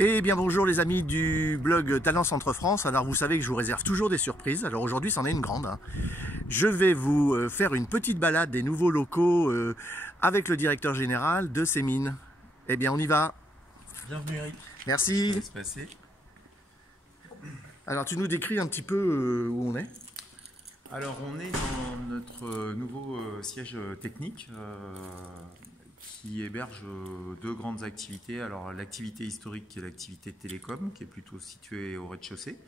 Eh bien bonjour les amis du blog Talent Centre France. Alors vous savez que je vous réserve toujours des surprises. Alors aujourd'hui c'en est une grande. Je vais vous faire une petite balade des nouveaux locaux avec le directeur général de ces mines. Eh bien on y va. Bienvenue Eric. Merci. Laisse passer. Alors tu nous décris un petit peu où on est. Alors on est dans notre nouveau siège technique qui héberge deux grandes activités. Alors l'activité historique qui est l'activité télécom qui est plutôt située au rez-de-chaussée,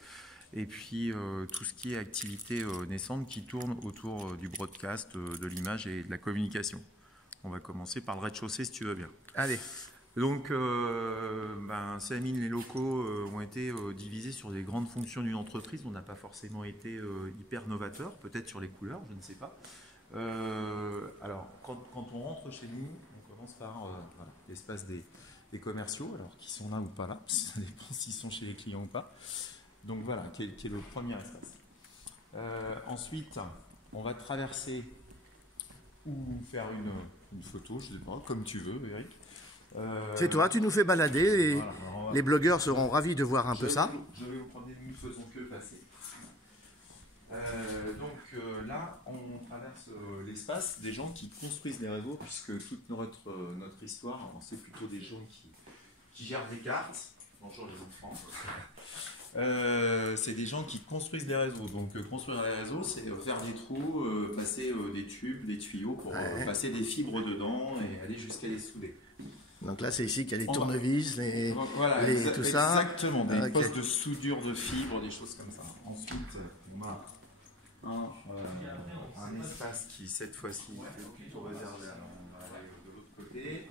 et puis tout ce qui est activité naissante qui tourne autour du broadcast, de l'image et de la communication. On va commencer par le rez-de-chaussée si tu veux bien. Allez. Donc, ces mines, les locaux ont été divisés sur les grandes fonctions d'une entreprise. On n'a pas forcément été hyper novateur, peut-être sur les couleurs, je ne sais pas. Alors, quand on rentre chez nous, on commence par voilà, l'espace des commerciaux, alors qui sont là ou pas là, ça dépend s'ils sont chez les clients ou pas. Donc voilà, qui est le premier espace. Ensuite, on va traverser ou faire une photo, je ne sais pas, comme tu veux, Eric. C'est toi, tu nous fais balader et voilà, les blogueurs seront ravis de voir un peu ça. Je vais vous prendre nous ne faisons que passer. Là, on traverse l'espace des gens qui construisent des réseaux, puisque toute notre histoire, c'est plutôt des gens qui gèrent des cartes. Bonjour les enfants. C'est des gens qui construisent des réseaux. Donc construire des réseaux, c'est faire des trous, passer des tubes, des tuyaux pour passer des fibres dedans et aller jusqu'à les souder. Donc là, c'est ici qu'il y a les tournevis, voilà, tout ça. Exactement, des postes de soudure de fibres, des choses comme ça. Ensuite, on a un espace qui, cette fois-ci, est plutôt réservé de l'autre côté.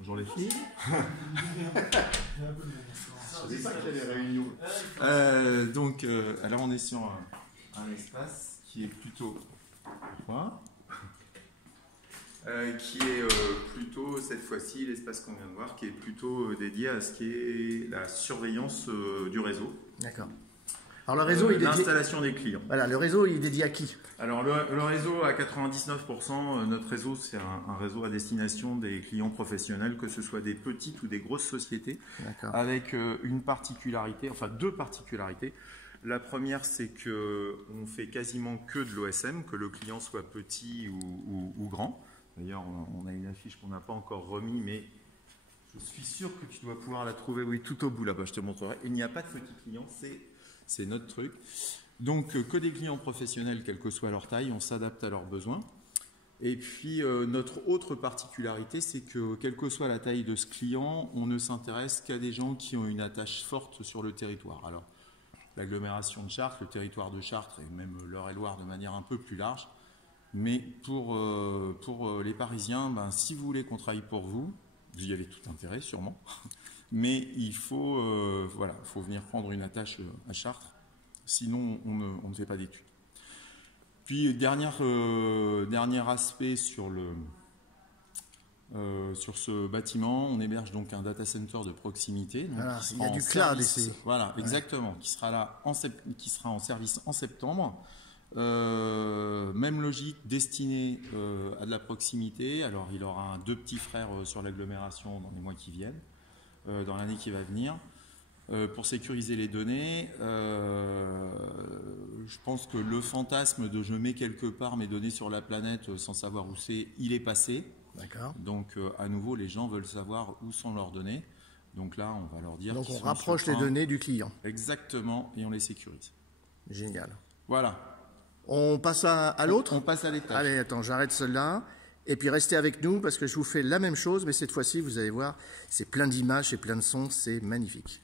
Bonjour les filles. Je savais pas qu'il y avait réunion. Alors on est sur un espace qui est plutôt... qui est plutôt, cette fois-ci, l'espace qu'on vient de voir, qui est plutôt dédié à ce qui est la surveillance du réseau. D'accord. Alors le réseau, l'installation des clients. Voilà, le réseau, il est dédié à qui? Alors le réseau, à 99%, notre réseau, c'est un réseau à destination des clients professionnels, que ce soit des petites ou des grosses sociétés, avec une particularité, enfin deux particularités. La première, c'est qu'on fait quasiment que de l'OSM, que le client soit petit ou grand. D'ailleurs, on a une affiche qu'on n'a pas encore remis, mais je suis sûr que tu dois pouvoir la trouver, oui, tout au bout là-bas, je te montrerai. Il n'y a pas de petits clients, c'est notre truc. Donc, que des clients professionnels, quelle que soit leur taille, on s'adapte à leurs besoins. Et puis, notre autre particularité, c'est que, quelle que soit la taille de ce client, on ne s'intéresse qu'à des gens qui ont une attache forte sur le territoire. Alors, l'agglomération de Chartres, le territoire de Chartres et même l'Eure-et-Loir de manière un peu plus large. Mais pour les Parisiens, si vous voulez qu'on travaille pour vous, vous y avez tout intérêt sûrement, mais il faut, faut venir prendre une attache à Chartres, sinon on ne fait pas d'études. Puis dernier aspect sur ce bâtiment, on héberge donc un data center de proximité. Donc voilà, il y a du cloud ici. Voilà, exactement, qui sera là qui sera en service en septembre. Même logique, destiné à de la proximité. Alors il aura deux petits frères sur l'agglomération dans les mois qui viennent, dans l'année qui va venir. Pour sécuriser les données, je pense que le fantasme de je mets quelque part mes données sur la planète sans savoir où c'est, il est passé. D'accord. Donc à nouveau, les gens veulent savoir où sont leurs données. Donc là, on va leur dire. Donc on rapproche les données du client. Exactement, et on les sécurise. Génial. Voilà. On passe à l'autre? On passe à l'étage. Allez, attends, j'arrête celle-là. Et puis restez avec nous parce que je vous fais la même chose, mais cette fois-ci, vous allez voir, c'est plein d'images, c'est plein de sons, c'est magnifique.